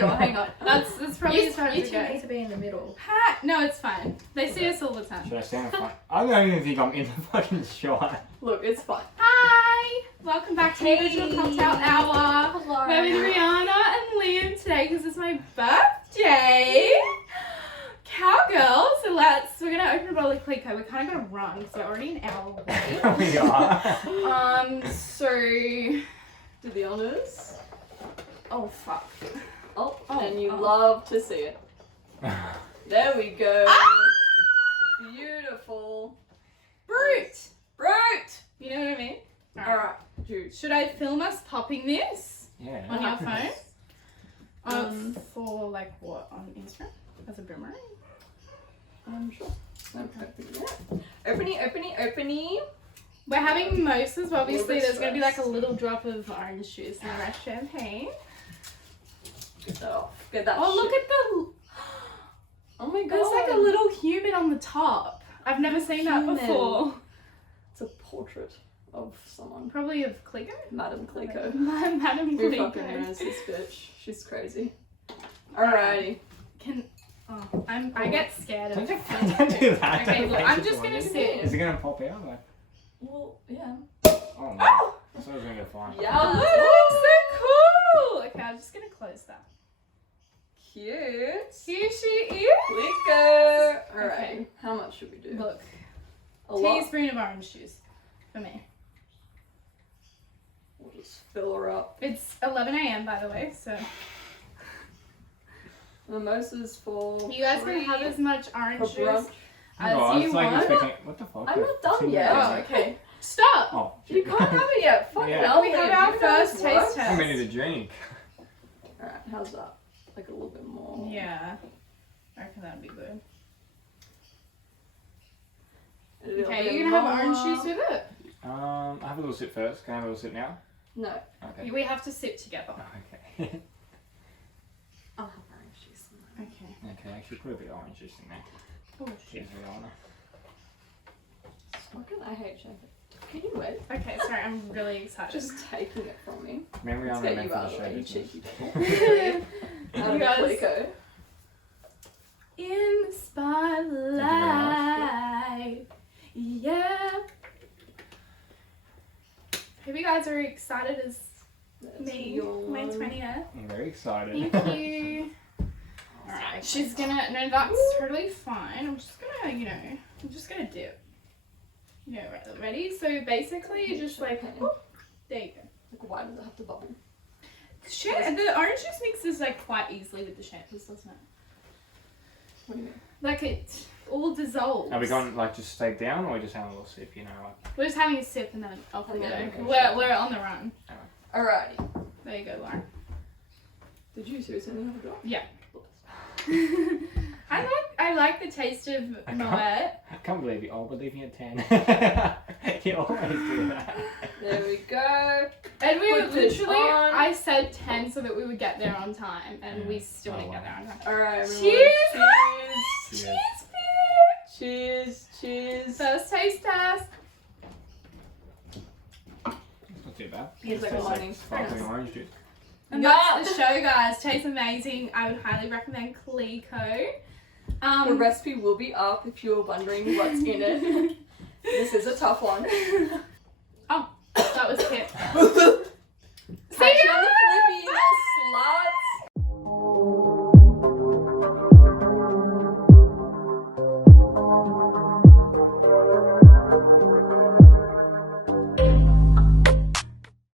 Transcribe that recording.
middle. Hang on. That's probably You as far as we two go. need to be in the middle. Ha! No, it's fine. They see us all the time. Should I stand in front? I don't even think I'm in the fucking shot. Look, it's fine. Hi! Welcome back to the Hey. Original Cocktail Hour. Hello. We're with Rihanna and Liam today because it's my birthday. Cowgirl. So we're going to open a bottle of Clicquot. We're kind of going to run because we're already an hour away. We are. So... Do the honors. Oh, fuck. Oh, Oh, and you oh. love to see it. There we go. Ah! Beautiful. Brute! Brute! You know what I mean? Alright, dude. Should I film us popping this Yeah. on your phone? Um, For like what? On Instagram? As a boomerang? I'm sure. I'm opening it. Opening. We're having mimosas, but obviously bit there's going to be like a stressed. little drop of orange juice and the rest champagne. Get that off. Get that Oh, look shit. at the... Oh my god. There's like a little human on the top. I've never seen that Human. before. It's a portrait of someone. Probably of Clicquot? Madam Clicquot. Madam Who fucking Clicquot. knows this bitch? She's crazy. Alrighty. I get scared of... Don't do that. Okay, Don't look, make I'm it just to gonna one. sit. Is it gonna pop out? Like, Well, yeah. oh no. I thought it was gonna go fine. Yeah. Oh, that looks so cool! Okay, I'm just going to close that. Cute. Here she is! Clicquot. Alright. Okay. How much should we do? Look, A lot. teaspoon of orange juice for me. We'll just fill her up. It's 11 a.m. by the way, so Mimosas for you guys can have free as much for orange juice brunch. as Oh, I you was like want. expecting. What the fuck? I'm not done Two yet. Oh, minutes. okay. Stop! Oh, You can't have it yet. Fucking Yeah. hell. We have babe. our You guys first work. taste test. I'm ready to drink. Alright, how's that? Like a little bit more. Yeah, I reckon that'd be good. A little Okay, bit you're gonna have more. orange juice with it. I have a little sip first. Can I have a little sip now? No. Okay. We have to sip together. Okay. I'll have orange juice. Okay. Okay, actually put a bit of orange juice in there. Oh Cheers, shit. Rihanna. Fucking, I hate champagne. Can you wait? Okay, sorry, I'm really excited. Just taking it from me. Remember Let's Rihanna get meant you for out the of the way, you show cheeky business. devil. Out of You guys- Clicquot. In the spotlight. Yeah. Hope you guys are excited as That's me. your My one. 20th. I'm very excited. Thank you. Alright, she's gonna, no, that's totally fine. I'm just gonna dip. Ready? So basically, you just like, whoop, there you go. Like, why does it have to bubble? The orange juice mixes like quite easily with the shampoos, doesn't it? What do you mean? Like it all dissolves. Are we going like just stay down or we just having a little sip? You know, like. We're just having a sip and then off we go. Okay, We're on the run. Alrighty. There you go, Lauren. Did you seriously only have a drop? Yeah. I like the taste of Moet. I can't believe you all believing at 10. You always do that. There we go. And we were Put this literally, on. I said 10 so that we would get there on time, and we still didn't Oh, get there on time. Alright, everyone. Cheers! Cheers. Cheers. Cheers, Cheers. Cheers. bitch! First taste test. It's not too bad. Here's like a Tastes lining. sparkling orange juice. And Yeah. that's the show, guys. Tastes amazing. I would highly recommend Clicquot. The recipe will be up if you're wondering what's in it. This is a tough one. Oh, that was it. See Catch